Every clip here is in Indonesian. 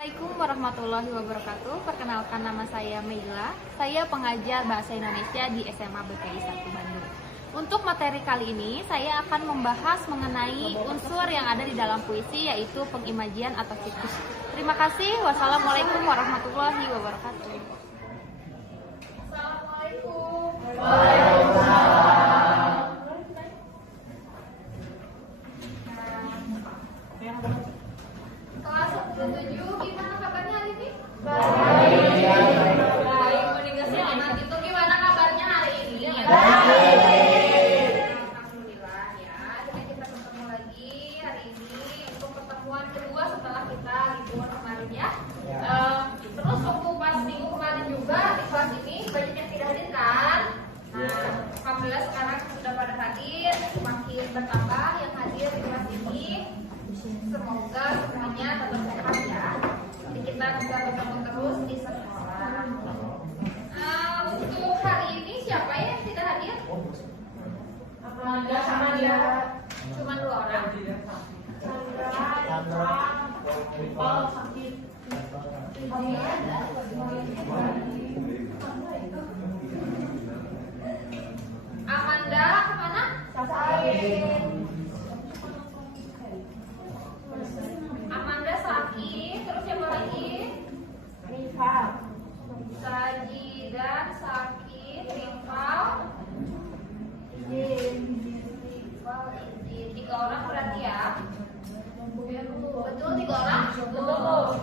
Assalamualaikum warahmatullahi wabarakatuh. Perkenalkan, nama saya Meila. Saya pengajar Bahasa Indonesia di SMA BKI 1 Bandung. Untuk materi kali ini, saya akan membahas mengenai unsur yang ada di dalam puisi, yaitu pengimajian atau siklus. Terima kasih. Wassalamualaikum warahmatullahi wabarakatuh. Assalamualaikum. Kelas 17, gimana kabarnya hari ini? Baik. Meningasnya anak itu gimana kabarnya hari ini? Alhamdulillah ya. Akhirnya kita ketemu lagi hari ini untuk pertemuan kedua setelah kita libur kemarin ya. Terus waktu pas minggu kemarin juga di kelas ini banyak yang tidak hadir kan? Nah, alhamdulillah sekarang sudah pada hadir, semakin bertambah yang hadir di kelas ini. Semoga semuanya tetap sehat ya. Jadi kita bisa bertemu terus di sekolah. Untuk hari ini siapa ya yang tidak hadir? Enggak sama dia. Cuma 2 orang. Sakit. Amanda kemana? Amanda sakit. Terus siapa lagi? Sajidan sakit. Rival izin. 3 orang berarti ya. Betul 3 orang? Betul.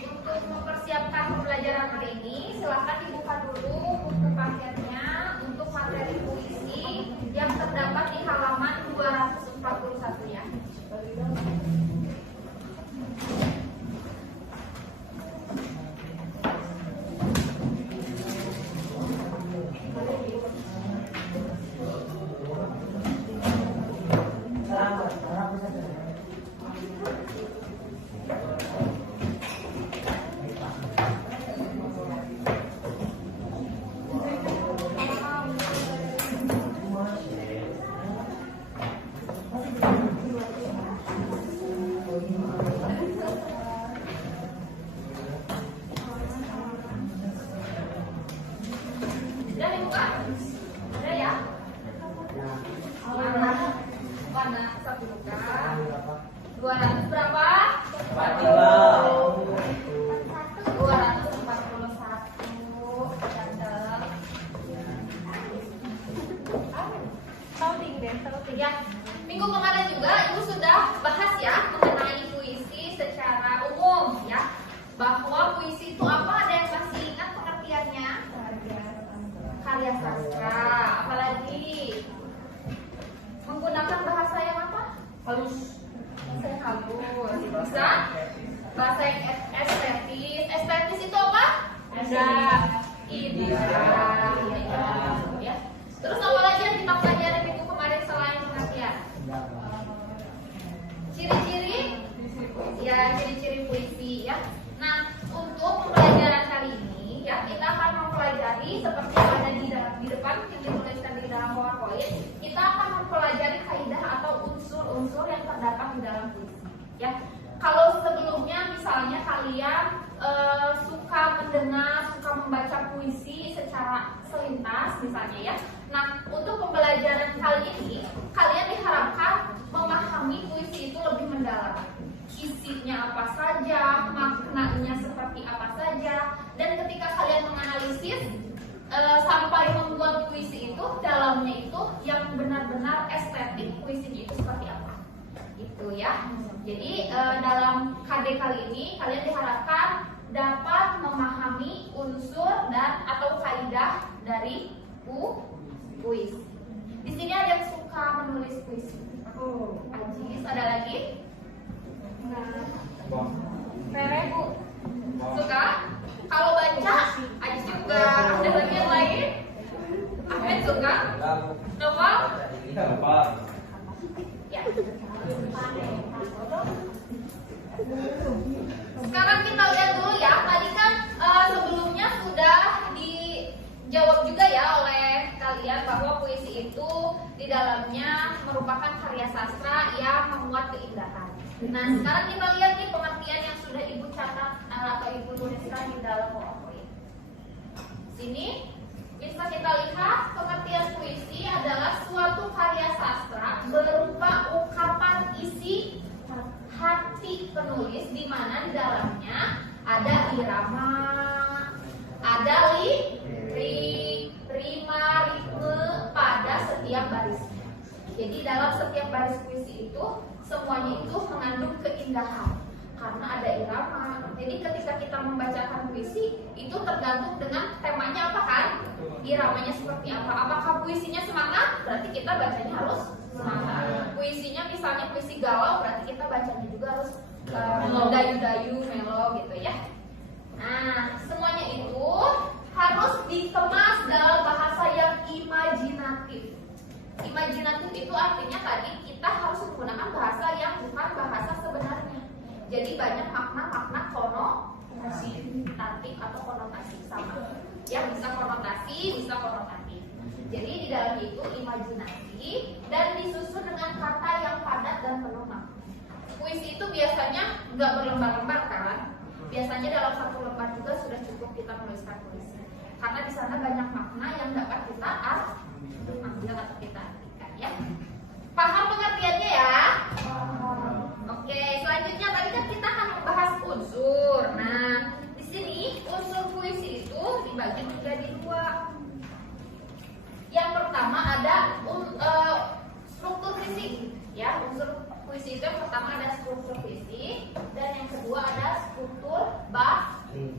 Untuk mempersiapkan pembelajaran hari ini, silakan dibuka dulu buku paketnya untuk materi puisi yang terdapat di halaman 241 ya. Sudah dibuka? Sudah ya? Warna satu buka. 200 berapa? 241. Ganteng. Ya, minggu kemarin juga Ibu sudah bahas ya mengenai puisi secara umum ya. Bahwa puisi itu apa? Ada yang masih ingat pengertiannya? Karya sastra. Apalagi menggunakan bahasa yang apa? Halus. Bahasa yang halus. Bisa? Bahasa yang estetis. Estetis itu apa? Indah. Ya. Terus apa lagi yang kita pelajari minggu kemarin selain pengertian? Ciri-ciri? Ya, ciri-ciri puisi ya. Nah, untuk pembelajaran kali ini ya kita akan mempelajari seperti yang ada di depan yang dituliskan di dalam PowerPoint. Kita akan mempelajari kaidah atau unsur-unsur yang terdapat di dalam puisi. Ya, kalau sebelumnya misalnya kalian suka mendengar, suka membaca puisi secara selintas misalnya ya. Nah, untuk pembelajaran kali ini kalian diharapkan memahami puisi itu lebih mendalam. Isinya apa saja, maknanya seperti apa saja, dan ketika kalian menganalisis sampai membuat puisi itu, dalamnya itu yang benar-benar estetik puisinya itu seperti apa, gitu ya. Jadi dalam KD kali ini kalian diharapkan dapat memahami unsur dan atau kaidah dari puisi. Di sini ada yang suka menulis puisi. Ajis, ada lagi? Fere, Bu. Suka? Kalau baca, Ajis juga. Ada lagi yang lain? Ahmed suka? Novel? Ya. Sekarang kita lihat dulu ya. Tadi kan sebelumnya sudah dijawab juga ya oleh kalian bahwa puisi itu di dalamnya merupakan karya sastra yang memuat keindahan. Nah, sekarang kita lihat nih pengertian yang sudah Ibu catat atau Ibu tuliskan di dalam PowerPoint. Sini bisa kita lihat pengertian puisi adalah suatu karya sastra berupa ungkapan isi hati penulis di mana di dalamnya ada irama, ada lirik, rima, ritme pada setiap barisnya. Jadi dalam setiap baris puisi itu semuanya itu mengandung keindahan karena ada irama. Jadi ketika kita membacakan puisi itu tergantung dengan temanya apa kan? Iramanya seperti apa? Apakah puisinya semangat? Berarti kita bacanya harus semangat. Puisinya misalnya puisi galau, berarti kita bacanya juga harus dayu-dayu, melo gitu ya. Nah, semuanya itu harus dikemas dalam bahasa yang imajinatif. Imajinatif itu artinya tadi kita harus menggunakan bahasa yang bukan bahasa sebenarnya. Jadi banyak makna-makna konotasi atau konotasi sama. Yang bisa konotasi, bisa konotatif. Jadi di dalam itu imajinasi dan disusun dengan kata yang padat dan penuh makna. Puisi itu biasanya nggak berlembar-lembar kan? Biasanya dalam satu lembar juga sudah cukup kita menuliskan puisi. Karena di sana banyak makna yang dapat kita ambil atau kita artikan ya. Paham pengertiannya ya? Oke, selanjutnya tadi kan kita akan membahas unsur. Nah, di sini unsur puisi itu dibagi menjadi dua. Yang pertama ada struktur fisik, ya. Unsur puisi itu yang pertama ada struktur fisik dan yang kedua ada struktur batin.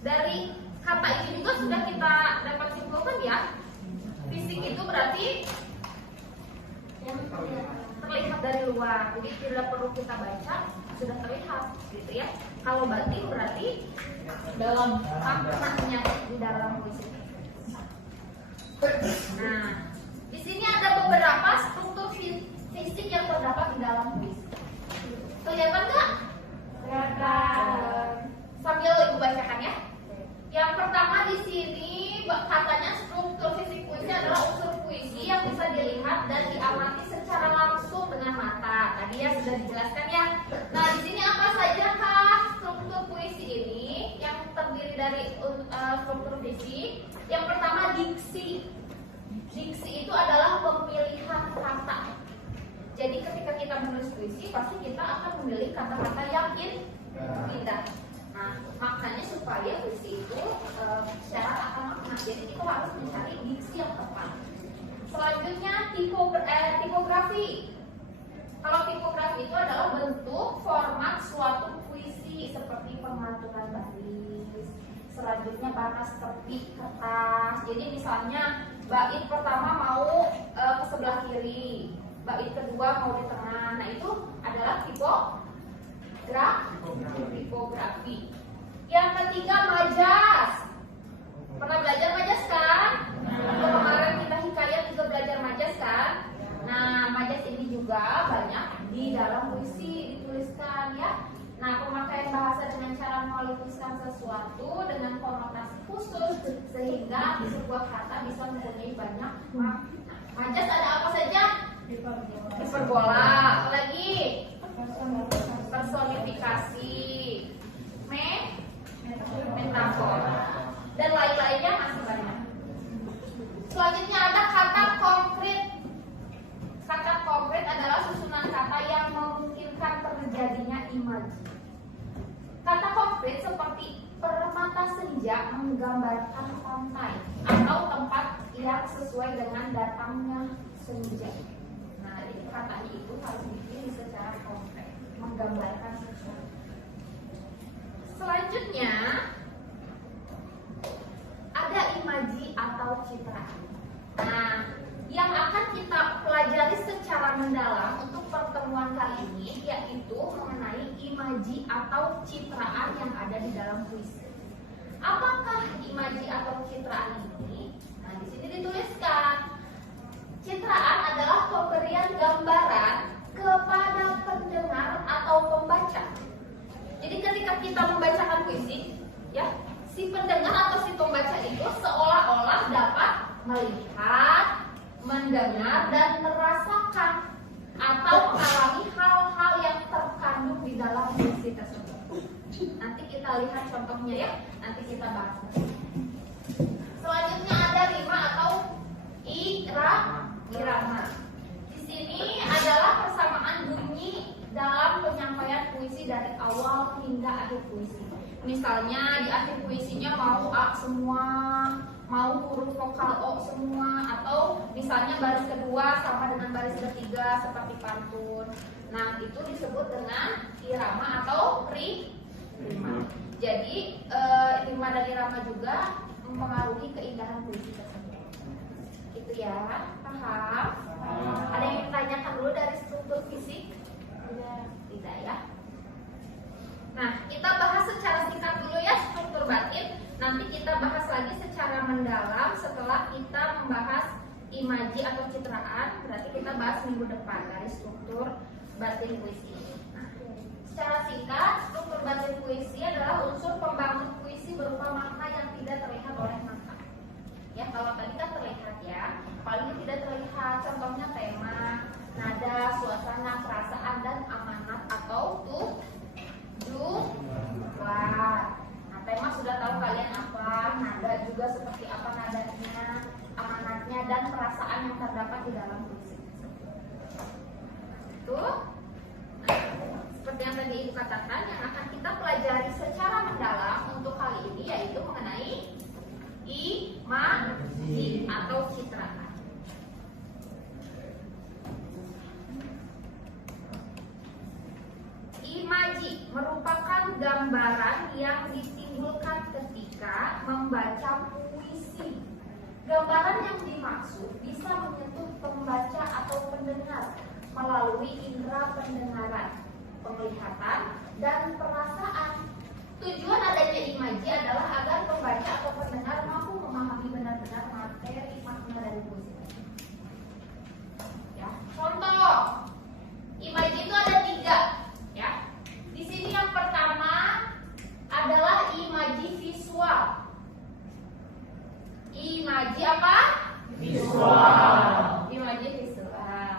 Dari kata ini juga sudah kita dapat simpulkan ya. Fisik itu berarti yang terlihat dari luar, jadi tidak perlu kita baca sudah terlihat, gitu ya. Kalau batin berarti dalam maknanya di dalam puisi. Nah, di sini ada beberapa struktur fisik yang terdapat di dalam puisi. Kelihatan nggak? Kelihatan. Sambil Ibu bacakan ya. Yang pertama di sini katanya struktur fisik puisi adalah unsur puisi yang bisa dilihat dan diamati secara langsung dengan mata. Tadi ya sudah dijelaskan ya. Nah, di sini apa saja kah struktur puisi ini yang terdiri dari struktur fisik? Yang pertama diksi. Diksi itu adalah pemilihan kata. Jadi ketika kita menulis puisi pasti kita akan memilih kata-kata yang indah. Nah, maknanya supaya puisi itu syarat akan makna. Jadi kita harus mencari diksi yang tepat. Selanjutnya tipografi. Kalau tipografi itu adalah bentuk format suatu puisi seperti pengaturan baris. Selanjutnya batas tepi kertas. Jadi misalnya bait pertama mau ke sebelah kiri, bait kedua mau di tengah. Nah itu adalah tipografi. Yang ketiga majas. Pernah belajar majas kan? Kemarin kita hikayat juga belajar majas kan? Nah majas ini juga banyak di dalam puisi dituliskan ya. Nah pemakaian bahasa dengan cara melukiskan sesuatu dengan konotasi khusus sehingga sebuah kata bisa mempunyai banyak makna. Majas ada apa saja? Hiperbola, lagi personifikasi, metafora, dan lain-lainnya masih banyak. Selanjutnya ada kata konkret. Kata konkret adalah susunan kata yang memungkinkan terjadinya imaji. Kata konkret seperti permata senja menggambarkan pantai atau tempat yang sesuai dengan datangnya senja. Nah, jadi katanya itu harus dipilih secara konkret, menggambarkan sesuatu. Selanjutnya ada imaji atau citraan. Nah, yang akan kita pelajari secara mendalam untuk pertemuan kali ini yaitu mengenai imaji atau citraan yang ada di dalam puisi. Apakah imaji atau citraan ini? Nah, di sini dituliskan citraan adalah pemberian gambaran kepada pendengar atau pembaca. Jadi ketika kita membacakan puisi, ya, si pendengar atau si pembaca itu seolah-olah dapat melihat, mendengar, dan merasakan atau mengalami hal-hal yang terkandung di dalam puisi tersebut. Nanti kita lihat contohnya ya, nanti kita bahas. Selanjutnya ada rima atau irama. Di sini adalah persamaan bunyi dalam penyampaian puisi dari awal hingga akhir puisi. Misalnya di akhir puisinya mau A semua, mau huruf vokal O semua, atau misalnya baris kedua sama dengan baris ketiga seperti pantun. Nah, itu disebut dengan irama atau rima. Jadi rima dan irama juga mempengaruhi keindahan puisi tersebut. Itu ya, paham? Ada yang ditanyakan dulu dari struktur fisik? Tidak ya? Nah, kita bahas secara singkat dulu ya struktur batin. Nanti kita bahas lagi secara mendalam setelah kita membahas imaji atau citraan. Berarti kita bahas minggu depan dari struktur batin puisi. Nah, secara singkat, struktur batin puisi adalah unsur pembangun puisi berupa makna yang tidak terlihat oleh mata. Ya, kalau tadi kan terlihat ya, paling tidak terlihat. Contohnya tema, nada, suasana, perasaan, dan amanat atau tujuan. Nah, tema sudah tahu kalian apa, nada juga seperti apa nadanya, amanatnya, dan perasaan yang terdapat di dalam puisi. Itu. Nah, seperti yang tadi Ibu katakan, yang akan kita pelajari secara mendalam untuk kali ini yaitu mengenai imaji atau citraan. Imaji merupakan gambaran yang ditimbulkan ketika membaca puisi. Gambaran yang dimaksud bisa menyentuh pembaca atau pendengar melalui indera pendengaran, penglihatan, dan perasaan. Tujuan adanya imaji adalah agar pembaca atau pendengar mampu memahami benar-benar materi makna dari puisi. Ya, contoh, imaji itu ada 3. Ya, di sini yang pertama adalah imaji visual. Imaji apa? Visual. Imaji visual.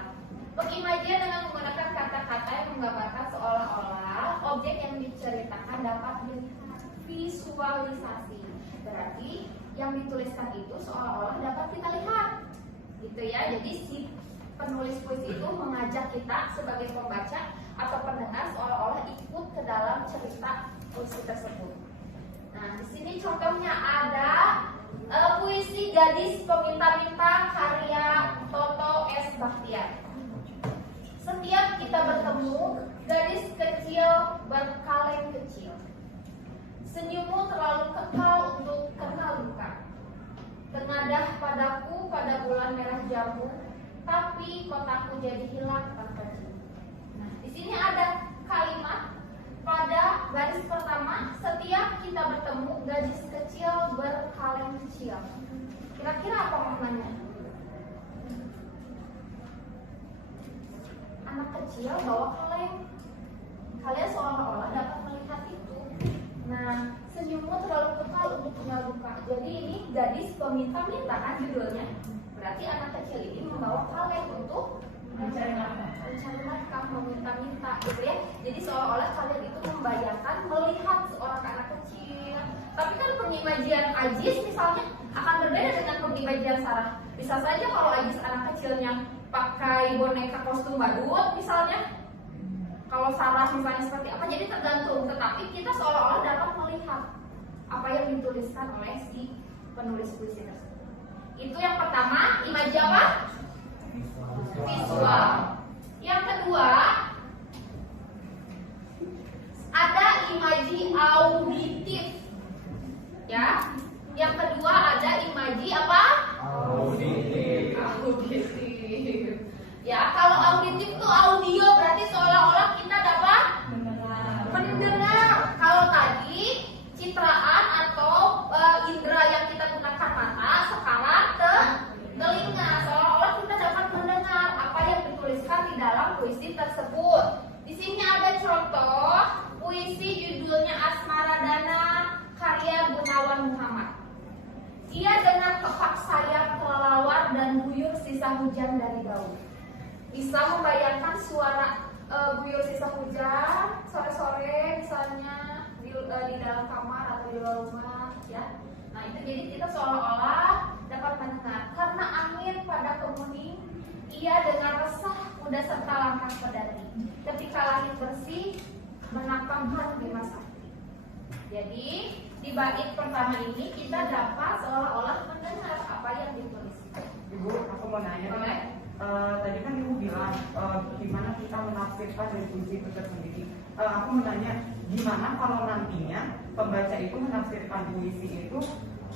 Pengimajian dengan menggunakan kata-kata yang menggambarkan seolah-olah objek yang diceritakan dapat dilihat. Visualisasi berarti yang dituliskan itu seolah-olah dapat kita lihat, gitu ya. Jadi si penulis puisi itu mengajak kita sebagai pembaca atau pendengar seolah-olah ikut ke dalam cerita puisi tersebut. Nah, di sini contohnya ada puisi Gadis Peminta-Minta karya Toto S. Bahtiar. Setiap kita bertemu, gadis kecil berkaleng kecil. Senyummu terlalu kekal untuk kenal luka. Tengadah padaku pada bulan merah jambu, tapi kotaku jadi hilang tanpa cinta. Nah, di sini ada kalimat pada baris pertama, setiap kita bertemu, gadis kecil berkaleng kecil. Kira-kira apa maknanya? Anak kecil bawa kaleng. Kalian seolah-olah dapat melihat itu. Nah, senyummu terlalu kekal untuk kenal duka. Jadi ini gadis peminta-minta kan judulnya. Berarti anak kecil ini membawa kaleng untuk mencari nafkah, meminta-minta, gitu ya. Jadi seolah-olah kalian itu membayangkan melihat seorang anak kecil. Tapi kan pengimajian Ajis misalnya akan berbeda dengan pengimajian Sarah. Bisa saja kalau Ajis anak kecilnya pakai boneka kostum badut misalnya, kalau Sarah misalnya seperti apa, jadi tergantung. Tetapi kita seolah-olah dapat melihat apa yang dituliskan oleh si penulis puisi tersebut. Itu yang pertama, imaji apa? Visual. Yang kedua, ada imaji auditif. Ya. Yang kedua ada imaji apa? Auditif. Ya, kalau auditif itu audio, berarti seolah-olah kita dapat mendengar. Kalau tadi citraan atau indera yang kita gunakan mata, sekarang telinga, seolah-olah kita dapat mendengar apa yang dituliskan di dalam puisi tersebut. Di sini ada contoh puisi judulnya Asmara Dana karya Gunawan Muhammad. Ia dengan tepak sayap kelala sisa hujan dari daun. Bisa membayangkan suara guyur sisa hujan sore-sore misalnya di dalam kamar atau di luar rumah ya. Nah itu jadi kita seolah-olah dapat mendengar karena angin pada kemuning ia dengan resah kuda serta langkah pedati. Ketika langit bersih menapangkan bima sakti. Jadi di bait pertama ini kita dapat seolah-olah mendengar apa yang ditulis. Ibu, aku mau nanya. Boleh? Tadi kan Ibu bilang gimana kita menafsirkan dari puisi itu tersendiri. Aku mau nanya, gimana kalau nantinya pembaca itu menafsirkan puisi itu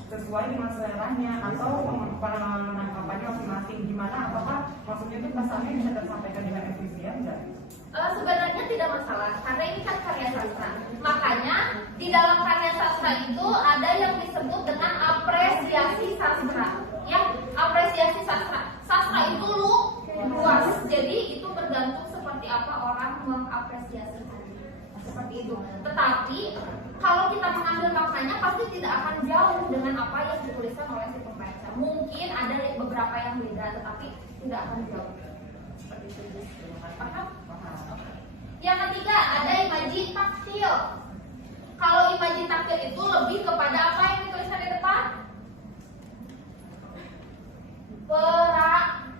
sesuai dengan seleranya atau penangkapannya masing-masing? Gimana? Apakah maksudnya itu pesannya bisa tersampaikan dengan efisien enggak? Sebenarnya tidak masalah karena ini kan karya sastra. Makanya di dalam karya sastra itu ada yang disebut dengan apresiasi sastra. Ya, apresiasi sastra. Sastra itu luas. Jadi itu tergantung seperti apa orang mengapresiasi seperti itu. Tetapi kalau kita mengambil maknanya pasti tidak akan jauh dengan apa yang dituliskan oleh si pembaca. Mungkin ada beberapa yang beda, tetapi tidak akan jauh. Seperti itu. Paham? Yang ketiga ada imaji taktil. Kalau imaji taktil itu lebih kepada apa yang dituliskan di depan?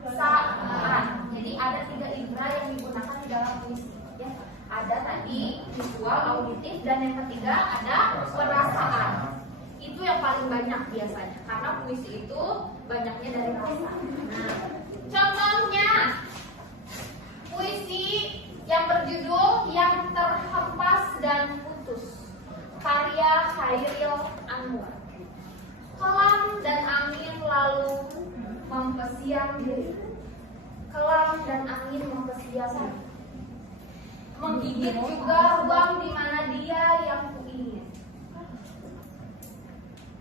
Perasaan. Jadi ada 3 indera yang digunakan di dalam puisi. Ya. Ada tadi visual, auditif, dan yang ketiga ada perasaan. Itu yang paling banyak biasanya karena puisi itu banyaknya dari rasa. Nah, contohnya puisi yang berjudul Yang Terhempas dan Putus, karya Khairil Anwar. Kelam dan angin lalu mempesiar diriku, kelam dan angin mempesiar diriku, menggigit juga ruang di mana dia yang kuingin.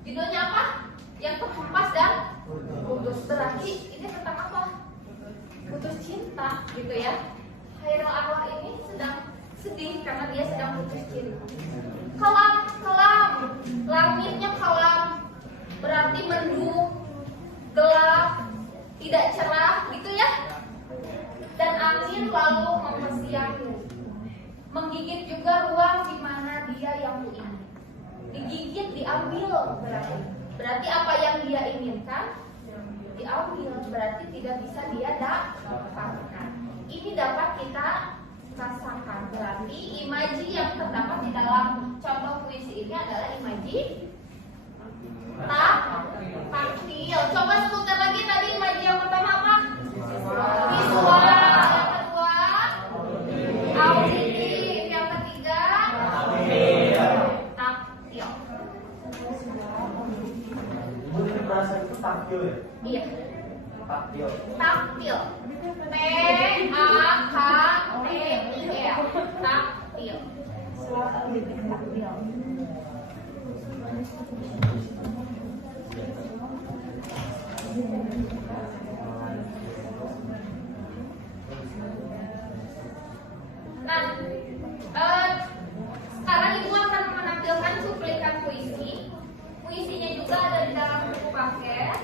Judulnya apa? Yang terhempas dan putus. Berarti ini tentang apa? Putus cinta, gitu ya. Khairil Anwar ini sedang sedih karena dia sedang putus cinta. Kelam, langitnya kelam, berarti mendung, gelap, tidak cerah, gitu ya. Dan angin lalu mempesiar diri, menggigit juga ruang di mana dia yang kuingin. Digigit, diambil, berarti apa yang dia inginkan diambil, berarti tidak bisa dia dapatkan. Ini dapat kita rasakan. Berarti imaji yang terdapat di dalam contoh puisi ini adalah imaji taktil. Coba sebutkan lagi tadi imaji yang pertama apa? Visual. Yang kedua auditif. Yang ketiga taktil. Perasaan itu taktil ya? Iya. Taktil. Taktil. T-A-K-T-I-L. Taktil. Nah, sekarang Ibu akan menampilkan cuplikan puisi. Puisinya juga ada di dalam buku paket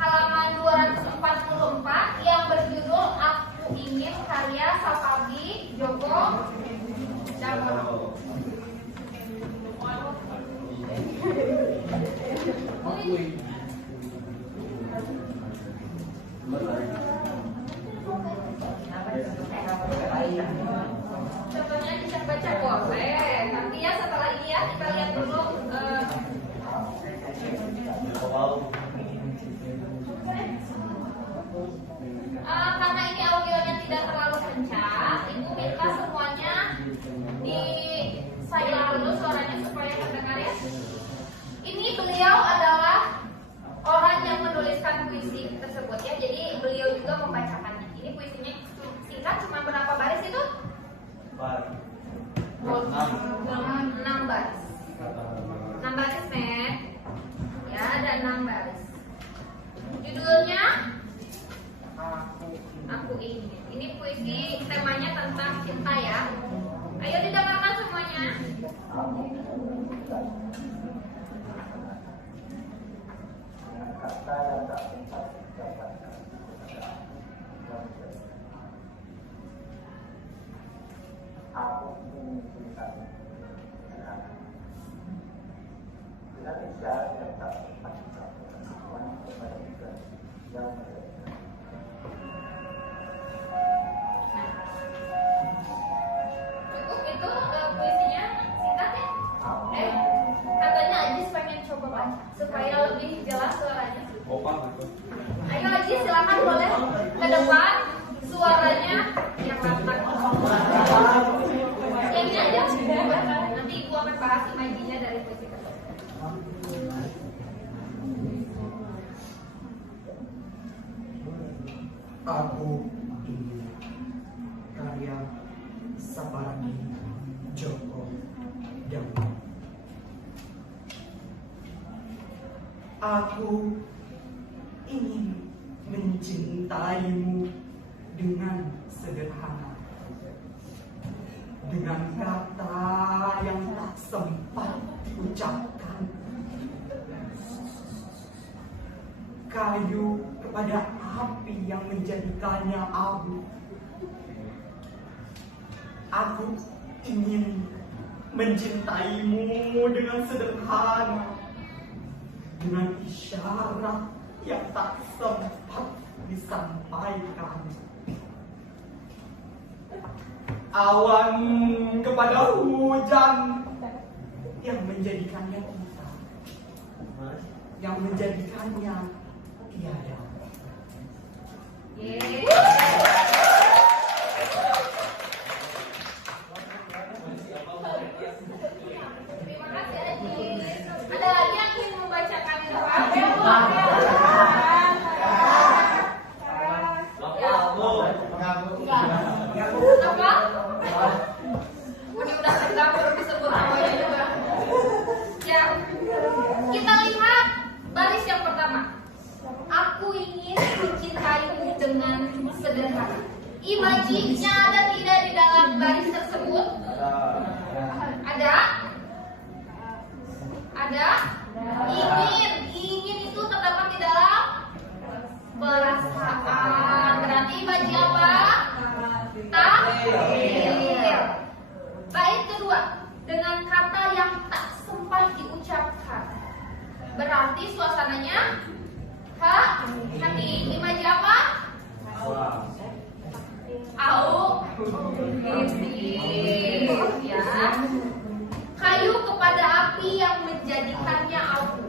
halaman 244 yang berjudul Aku Ingin, karya Sapabi Djoko Damono. Contohnya bisa baca boleh. Nanti ya setelah ini ya kita lihat dulu. Karena ini audionya tidak terlalu kencang, Ibu minta semuanya di silent dulu suaranya supaya terdengar ya. Ini beliau adalah orang yang menuliskan puisi tersebut ya. Jadi beliau juga membacakannya. Ini puisinya singkat, cuma berapa baris itu? 6 baris. 6 baris, Nek. Ya, ada 6 baris. Judulnya Aku Ingin. Ini puisi temanya tentang cinta ya. Ayo didengarkan semuanya. Kata yang tak sempat ke depan, suaranya yang lantang. Yang ini aja, nanti ibu akan bahas imajinya dari puisi tersebut. Aku ini karya Sapardi Djoko Damono. Aku ingin mencintaimu dengan sederhana, dengan kata yang tak sempat diucapkan. Kayu kepada api yang menjadikannya abu. Aku ingin mencintaimu dengan sederhana, dengan isyarat yang tak sempat disampaikan. Awan kepada hujan yang menjadikannya kita, yang menjadikannya tiada. Terima kasih Aji. Ada lagi yang ingin membacakan di depan? Apa? Ini udah tegang belum disebut namanya juga. Ya, kita lihat baris yang pertama. Aku ingin mencintaimu dengan sederhana. Imajinya ada tidak di dalam baris tersebut? Ada? Ada? Ingin itu terdapat di dalam perasaan. Berarti imaji apa? Takdir. Bait kedua, dengan kata yang tak sempat diucapkan. Berarti suasananya hati. Imaji apa? Au. Ya. Kayu kepada api yang menjadikannya abu.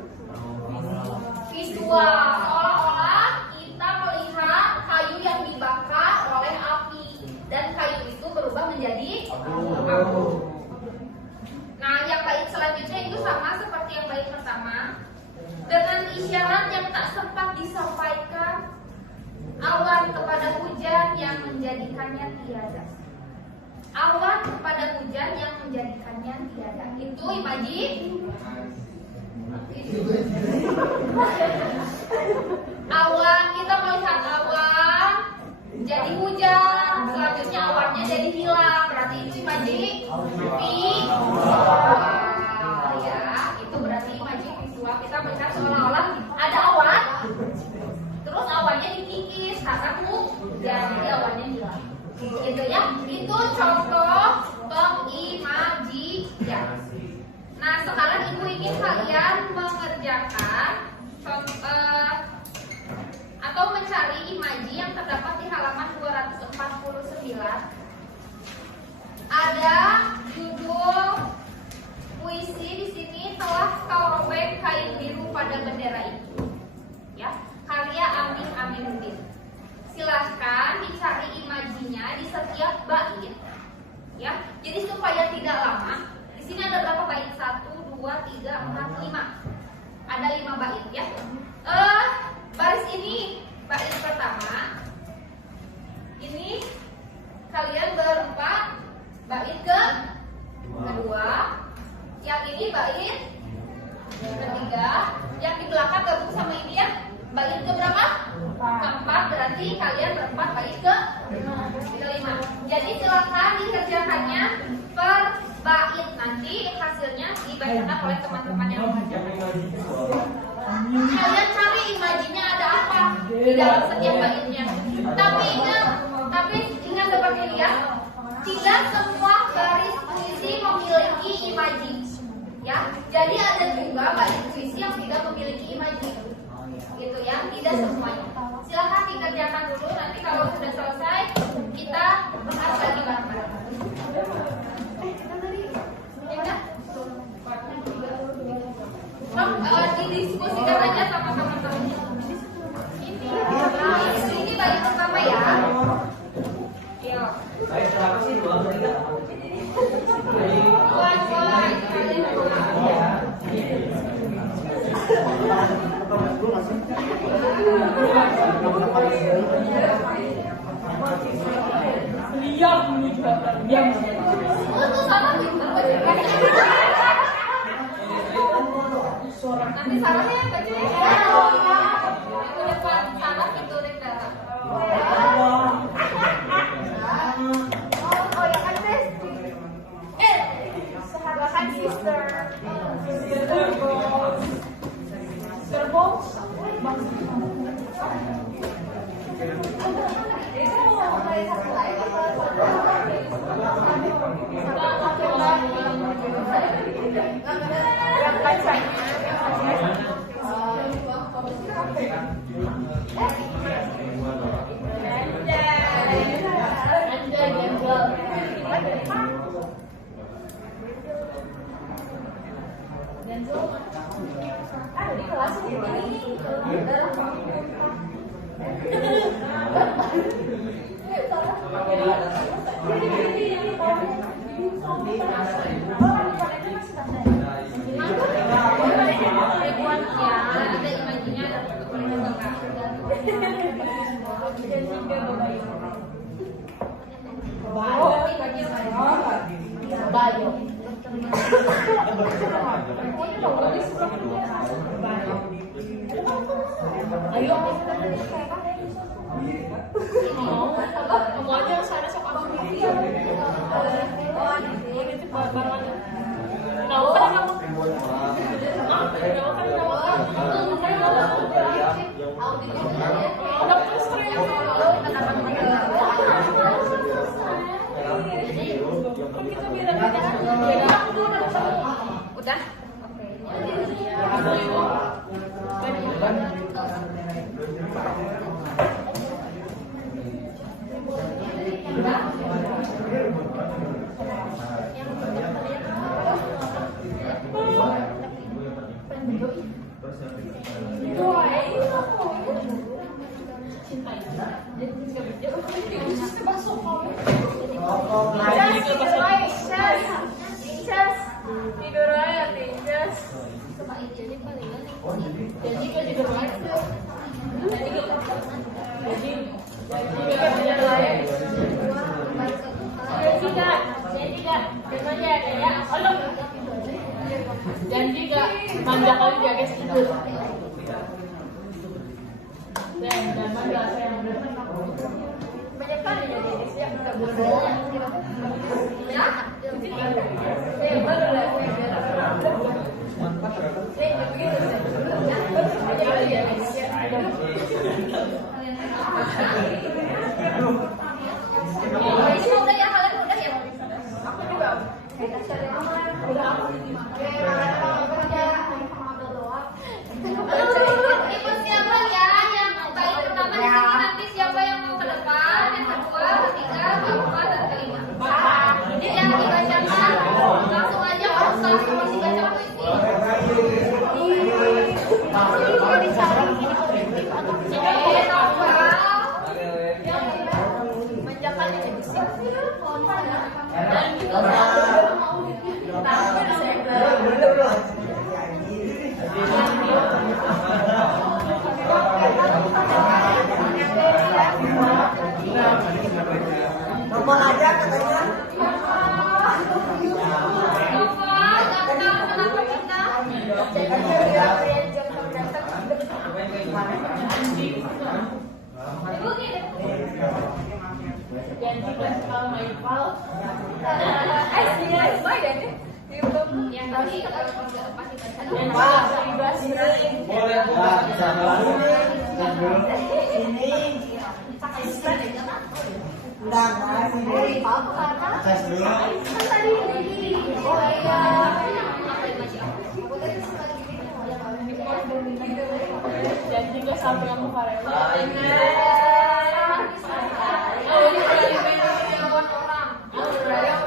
Visual, seolah-olah kita melihat kayu yang dibakar oleh api dan kayu itu berubah menjadi abu. Nah, yang bait selanjutnya itu sama seperti yang bait pertama. Dengan isyarat yang tak sempat disampaikan, awan kepada hujan yang menjadikannya tiada. Awan kepada hujan yang menjadikannya tiada. Itu imaji. Awan, kita melihat awan jadi hujan, selanjutnya awannya jadi hilang. Berarti itu imaji visual. Ya, itu berarti imaji visual. Kita melihat seolah-olah ada awan, terus awannya dikikis karena hujan, jadi awannya hilang. Gitu ya. Itu contoh pengimajinasi. Nah, sekarang ibu ingin kalian mengerjakan atau mencari imaji yang terdapat di halaman 249. Ada judul puisi di sini, telah kau robek kain biru pada bendera itu. Ya, karya Amin Aminuddin. Silahkan dicari imajinya di setiap bait. Ya, jadi supaya tidak lama. Di sini ada berapa bait? 1, 2, 3, 4, 5. Ada 5 bait ya. Baris ini bait pertama. Ini kalian berempat. Bait kedua. Yang ini bait ketiga. Yang di belakang gabung sama ini ya. Bait keberapa? Keempat. Berarti kalian berempat bait kelima. Jadi silakan dikerjakannya per bait. Nanti hasilnya dibacakan oleh teman-teman yang kalian cari imajinya ada apa di dalam setiap baitnya. Tapi ingat seperti ini ya, tidak semua baris puisi memiliki imaji. Ya, jadi ada juga baris puisi yang tidak memiliki imaji. Gitu ya, tidak semuanya. Silakan dikerjakan dulu. Nanti kalau sudah selesai kita bahas lagi bareng-bareng. Didiskusikan aja sama teman-teman. Ini bait pertama ya. Untuk sama pinter baca. Nanti sarahnya yang baca ya. Itu depan sarah itu deh. Oh ya kan Des. Sahabat sister. Udah? Janji gak manja kali jaga tidur. Dan manja saya banyak kali ya guys ya kita berdua. Ya. Udah ya kalian udah ya. Aku juga. Ikut siapa ya yang kali pertama di sini, nanti siapa yang mau ke depan, yang kedua, ketiga, keempat, dan kelima. Jadi yang dibacakan langsung aja langsung masih baca puisi. Normal aja katanya. Janji gak suka main pal. Yang tadi pasti baca. Boleh buka bisa Ini. Enggak, ini. tes dulu. Oh iya. Janji gak sampai kamu karena. Oh ini dari yang buat orang. Pilihan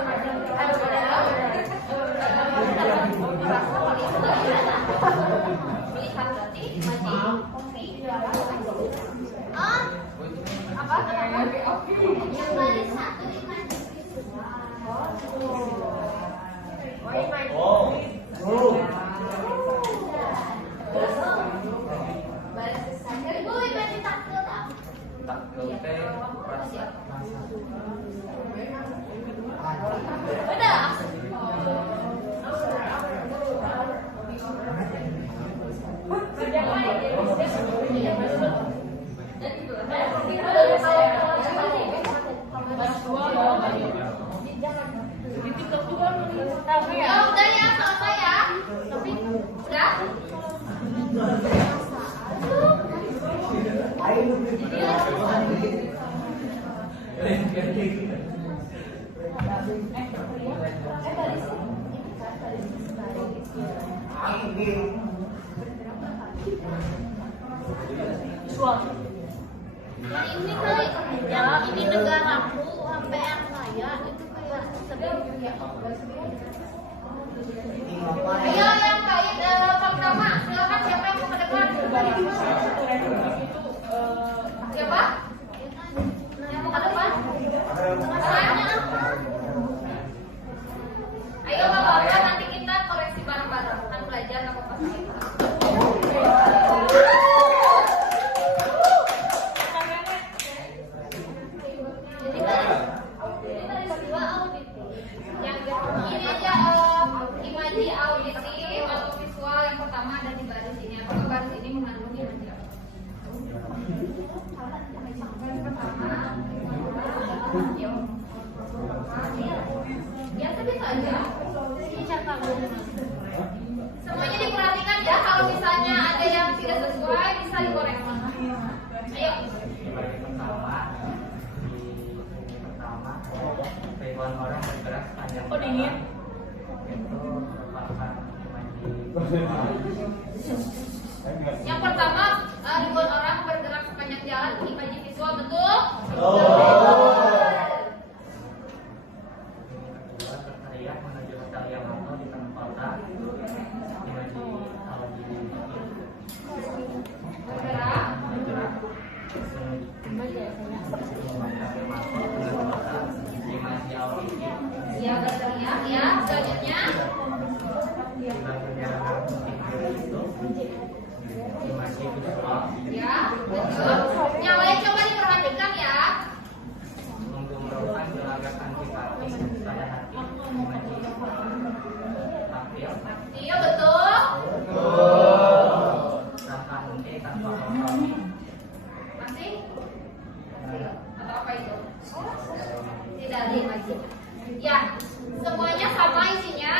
berarti kopi. Apa? Yang baris satu lima. Oh. Baris besar. Dari gue baca takut. Ya udah ya, selesai ya. Udah? Yang ini kali, yang ini negaraku sampai yang saya itu kayak sedih ya. Ayo yang kait pertama, silakan siapa yang mau ke depan? Siapa? Yang mau ke depan? Ayo bapak-bapak, nanti kita koreksi bareng-bareng. Kan belajar nggak apa-apa. Ini aja imaji auditif atau visual yang pertama ada di baris ini. Apakah baris ini mengandung imaji apa? Baris pertama, biasa biasa aja. Semuanya diperhatikan ya. Kalau misalnya ada yang tidak sesuai bisa dikoreksi. Ayo. Ribuan orang bergerak sepanjang Oh, dingin. itu merupakan imaji. Yang pertama, ribuan orang bergerak sepanjang jalan. Imaji visual, betul? Kedua, berteriak menuju hotel Yamato di tengah kota. Imaji auditif. Bergerak. Imaji auditif. Ya, berteriak ya. Selanjutnya, Imaji visual. ya, betul. Yang lain coba diperhatikan ya. Menggumulkan gelagat antipatik pada hati. Imaji tampil. Iya, betul. Tanpa henti, tanpa kompromi. Masih? Atau apa itu? Tidak ada imaji. Ya, semuanya sama isinya.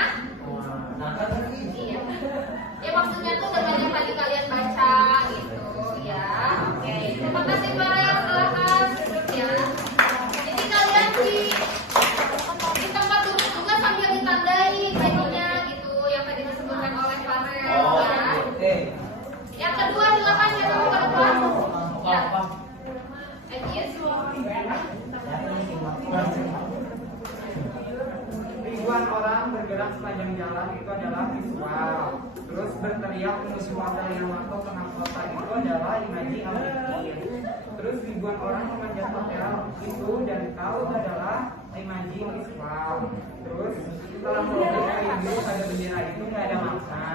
Iya. Ya maksudnya tuh dengan yang tadi kalian baca gitu ya. Oke. Terima kasih Mbak. Silakan duduk ya. Jadi kalian di tempat duduk juga sambil ditandai tadinya gitu yang tadi disebutkan oleh Farel ya. Yang kedua silakan siapa mau ke depan? Ya. Ajis. Ribuan orang bergerak sepanjang jalan itu adalah visual. Terus berteriak menuju hotel Yamato tengah kota itu adalah imaji auditif. Terus ribuan orang memanjat hotel itu dan kau adalah imaji visual. Terus setelah melompat minggu pada bendera itu nggak ada makna.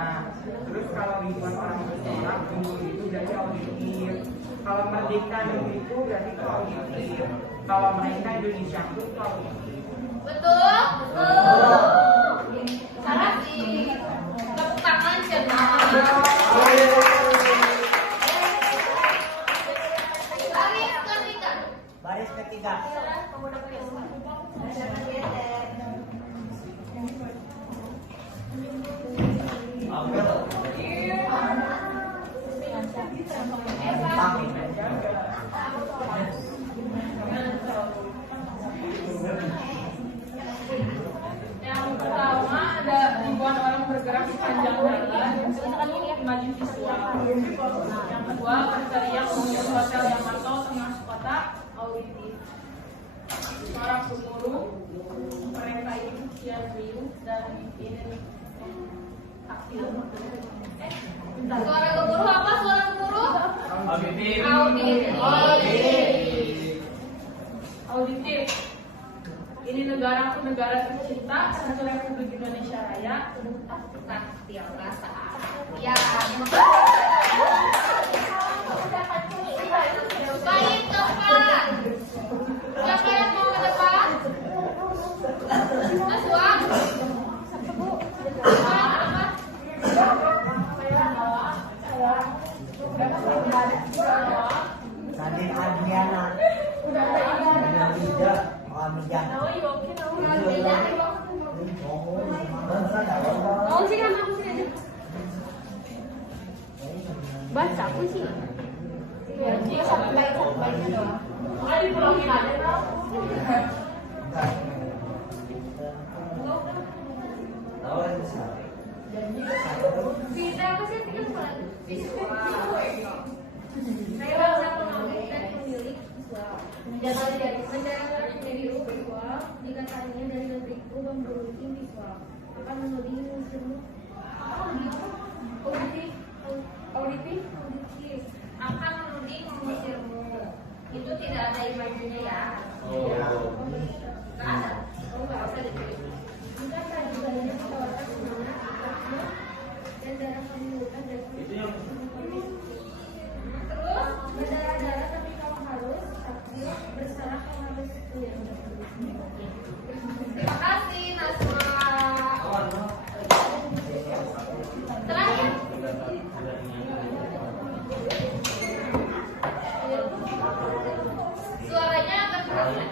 Terus kalau ribuan orang bersorak minggu itu berarti auditif. Kalau merdeka minggu itu berarti itu auditif. Kalau mereka Indonesia itu auditif. Betul? Sekarang di tepuk tangan jenang. Baris ketiga. Yang pertama ada ribuan orang bergerak sepanjang jalan. Itu imaji visual. Yang kedua berteriak menuju hotel Yamato tengah kota, auditif. Suara gemuruh, mereka ini usia serius dan ini aktif. Suara gemuruh apa? Suara gemuruh? Auditif. Auditif. Ini negaraku, negara tercinta, satu Republik Indonesia Raya. Takdir rasa. Ya. Baik, tepat. pelayanan. Yang tidak mengambil Mau sih kan aku sini aja. Baca aku sih. Dia satu baiknya doang. Makanya dipulangin aja dong. Bisa apa sih tinggal visual. Saya bisa mengambil dan memilih visual. Menjaga dari visual. Jika tadinya dari negeriku memiliki visual, akan menuding musuhmu. Auditif akan menuding mengusirmu. Itu tidak ada imajinya ya. Nggak ada. Nggak usah ditulis. Jika tadi badannya ditawarkan semangat, ikhlasnya, dan darah kamu bukan dari terus berdarah-darah tapi kamu harus takdir, bersalah kamu harus punya. Terima kasih Nasma. Terakhir. Suaranya agak keras.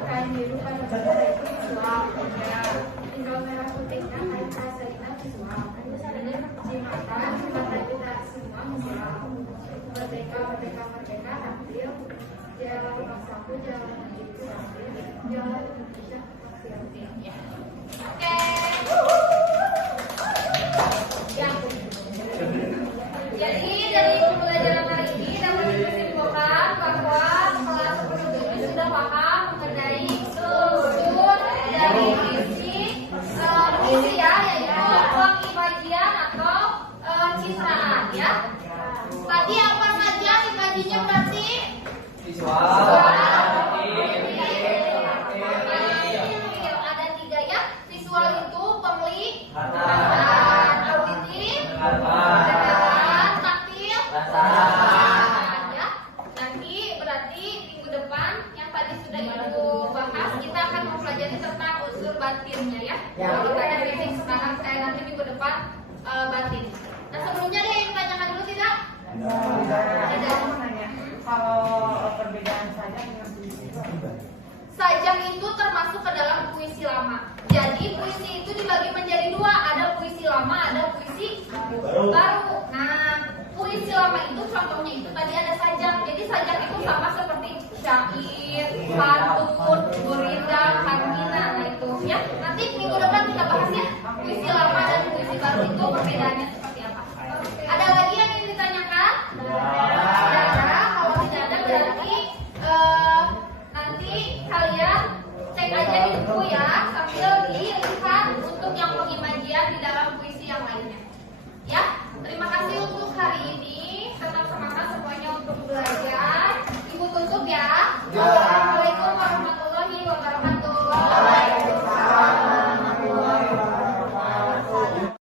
Kain biru pada bendera itu visual, tinggal merah putihnya kain kasalina visual. Ini jimata kita semua visual. Merdeka, merdeka, merdeka, tampil. Jalan bangsaku, jalan itu tampil. Jalan Indonesia, tampil. Oke. Ya. Jadi dari pembelajaran hari ini dapat disimpulkan bahwa kelas 10 ini sudah paham mengenai struktur dari puisi ya, yaitu pengimajian atau citraan ya. Tadi apa saja imajinya berarti? Visual. Ada 3 ya. Visual itu penglihatan, auditif, taktil, ya. Nanti berarti minggu depan yang tadi sudah Ibu bahas, kita akan mempelajari tentang unsur batinnya ya. Kalau ada fisik sekarang, saya nanti minggu depan batin. Nah sebelumnya dia yang tanyakan dulu tidak? Ada. Kalau perbedaan sajak dengan puisi itu apa? Sajak itu termasuk ke dalam puisi lama. Jadi puisi itu dibagi menjadi 2, ada puisi lama, ada puisi baru. Nah, puisi lama itu contohnya itu tadi ada sajak. Jadi sajak itu sama seperti syair, pantun, gurindam, harmina. Nah itu ya. Nanti minggu depan kita bahas ya. Puisi lama dan puisi baru itu perbedaannya seperti apa. Ada lagi yang ingin ditanyakan? Ada. Kalau tidak ada berarti nanti kalian cek aja di buku ya sambil dilihat untuk yang pengimajian di dalam